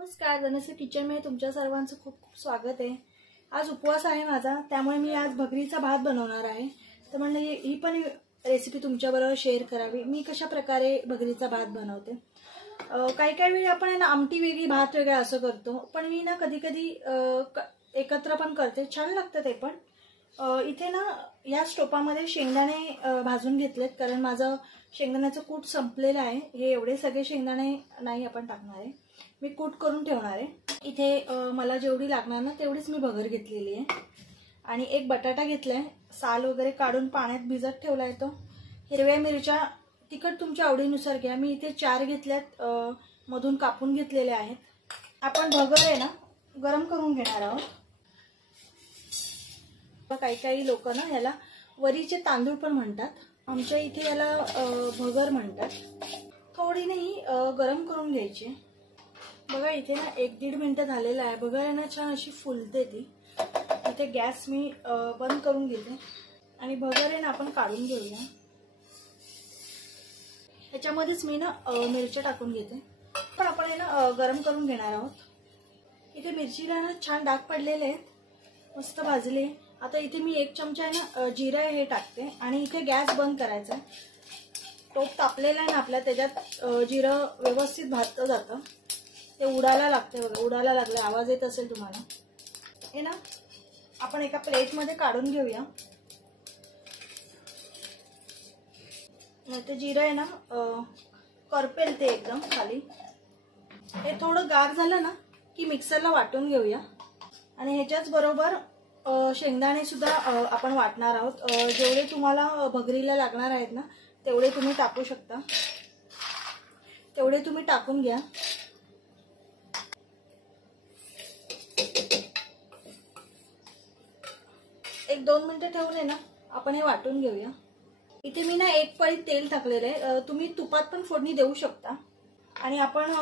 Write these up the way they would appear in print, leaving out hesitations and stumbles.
नमस्कार, धनश्री किचन मध्ये तुमच्या सर्वांचं खूप खूप स्वागत आहे। आज उपवास आहे माझा, त्यामुळे मी आज भगरीचा भात बनवणार आहे। तर म्हणलं ही पण रेसिपी तुमच्याबरोबर शेअर करावी। मी कशा प्रकारे भगरीचा भात बनवते। काही वेळी आपण ना आमटी वेगळी भात वेगळा असं करतो, पण मी ना कधी कधी एकत्र पण करते, छान लागतं ते पण। इथे ना या स्टोपामध्ये शेंगदाणे भाजून घेतलेत, कारण माझं शेंगदाण्याचं कूट संपलेलं आहे। हे एवढे सगळे शेंगदाणे नाही आपण टाकणार आहे, मी कूट करून ठेवणार आहे। इथे मला जेवढी लागणार ना तेवढीच मी भगर घेतलेली आहे। आणि एक बटाटा घेतलाय, साल वगैरे काढून पाण्यात भिजत ठेवलाय तो। हिरव्या मिरच्या तिखट तुमच्या आवडीनुसार घ्या, मी इथे 4 घेतल्यात, मधून कापून घेतलेले आहेत। आपण भगर आहे ना गरम करून घेणार आहोत। काही लोक ना याला वरीचे तांदूळ पण म्हणतात, आमच्या इथे याला भगर म्हणतात। थोडी नाही गरम करून घ्यायची। बघा इथे ना 1-1.5 मिनिट झालेला आहे। भगर आहे ना छान अशी फुलते ती। इथे गॅस मी बंद करून घेते आणि भगर आहे ना आपण काढून घेऊया। ह्याच्यामध्येच मी ना मिरच्या टाकून घेते, पण आपण आहे ना गरम करून घेणार आहोत। इथे मिरचीला ना छान डाग पडलेले आहेत, मस्त भाजले। आता इथे मी 1 चमचा आहे ना जिरा हे टाकते आणि इथे गॅस बंद करायचा। टोप तापलेला आहे ना आपल्या, त्याच्यात जिरं व्यवस्थित भाजलं जातं। ते उडायला लागते बघा, उडायला लागले, आवाज येत असेल तुम्हाला। हे ना आपण एका प्लेटमध्ये काढून घेऊया। ते जिरं आहे ना करपेल ते एकदम खाली। हे थोडं गार झालं ना की मिक्सरला वाटून घेऊया। आणि ह्याच्याच बरोबर शेंगदाणे सुद्धा आपण वाटणार आहोत। जेवढे तुम्हाला भगरीला लागणार आहेत ना तेवढे तुम्ही टाकू शकता, तेवढे तुम्ही टाकून घ्या। एक 2 मिनिटं ठेवून आहे ना आपण हे वाटून घेऊया। इथे मी ना 1 पळी तेल टाकलेलं आहे, तुम्ही तुपात पण फोडणी देऊ शकता। आणि आपण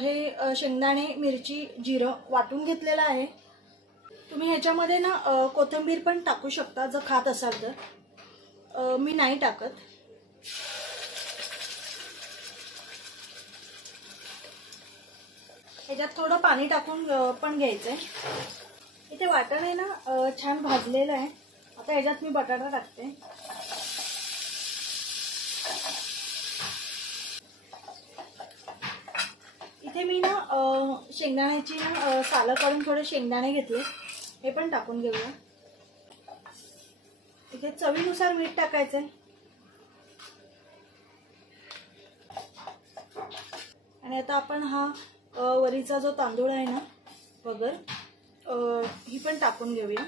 हे शेंगदाणे, मिरची, जिरं वाटून घेतलेलं आहे। तुम्ही ह्याच्यामध्ये ना कोथिंबीर पण टाकू शकता जर खात असाल तर, मी नाही टाकत। ह्याच्यात थोडं पाणी टाकून पण घ्यायचंय। इथे वाटण आहे ना छान भाजलेलं आहे। आता ह्याच्यात मी बटाटा टाकते। इथे मी ना शेंगदाण्याची सालं काढून थोडे शेंगदाणे घेतले, हे पण टाकून घेऊया। इथे चवीनुसार मीठ टाकायचंय। आणि आता आपण हा वरीचा जो तांदूळ आहे ना भगर, ही पण टाकून घेऊया।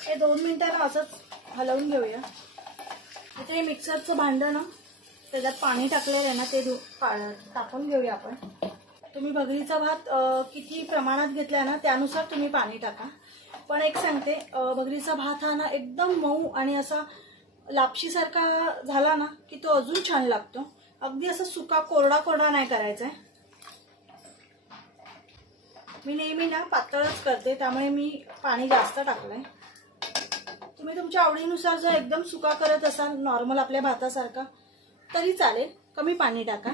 हे 2 मिनिटांना असंच हलवून घेऊया। इथे मिक्सरचं भांडं ना त्याच्यात पाणी टाकलेलं आहे ना ते टाकून घेऊया आपण। तुम्ही भगरीचा भात किती प्रमाणात घेतलाय ना त्यानुसार तुम्ही पाणी टाका। पण एक सांगते, भगरीचा भात हा ना एकदम मऊ आणि असा लापशी सारखा झाला ना की तो अजून छान लागतो। अगदी असा सुका कोरडा नाही करायचा आहे। मी नेहमी ना पातळच करते, त्यामुळे मी पाणी जास्त टाकलंय। तुम्ही तुमच्या आवडीनुसार जर एकदम सुका करत असाल नॉर्मल आपल्या भातासारखा तरी चालेल, कमी पाणी टाका।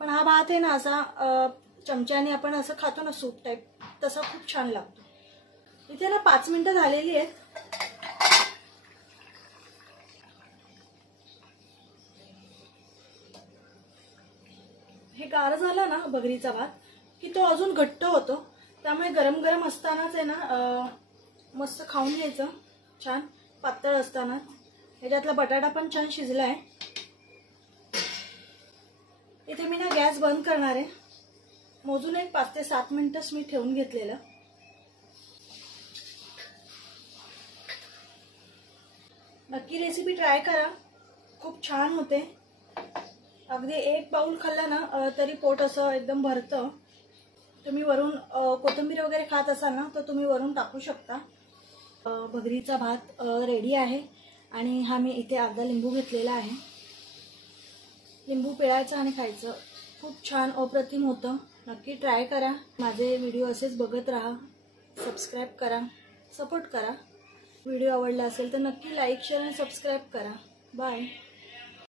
पण हा भात आहे ना असा चमच्याने आपण असं खातो ना सूप टाइप, तसा खूप छान लागतो। इथे ना 5 मिनिटं झालेली आहेत। हे गार झालं ना भगरीचा भात की तो अजून घट्ट होतो, त्यामुळे गरम गरम असतानाच आहे ना मस्त खाऊन घ्यायचं छान पातळ असताना। ह्याच्यातला बटाटा पण छान शिजलाय। इथे मी ना गॅस बंद करणार आहे। मोजून एक 5 ते 7 मिनिटच मी ठेवून घेतलेलं। नक्की रेसिपी ट्राय करा, खूप छान होते। अगदी 1 बाउल खाल्ला ना तरी पोट असं एकदम भरतं। तुम्ही वरून कोथिंबीर वगैरे खात असाल ना तर तुम्ही वरून टाकू शकता। भगरीचा भात रेडी आहे। आणि हा मी इथे अर्धा लिंबू घेतलेला आहे। लिंबू पिळायचं आणि खायचं, खूप छान अप्रतिम होतं। नक्की ट्राय करा। माझे व्हिडिओ असेच बघत राहा, सबस्क्राईब करा, सपोर्ट करा। व्हिडिओ आवडला असेल तर नक्की लाईक, शेअर आणि सबस्क्राईब करा। बाय।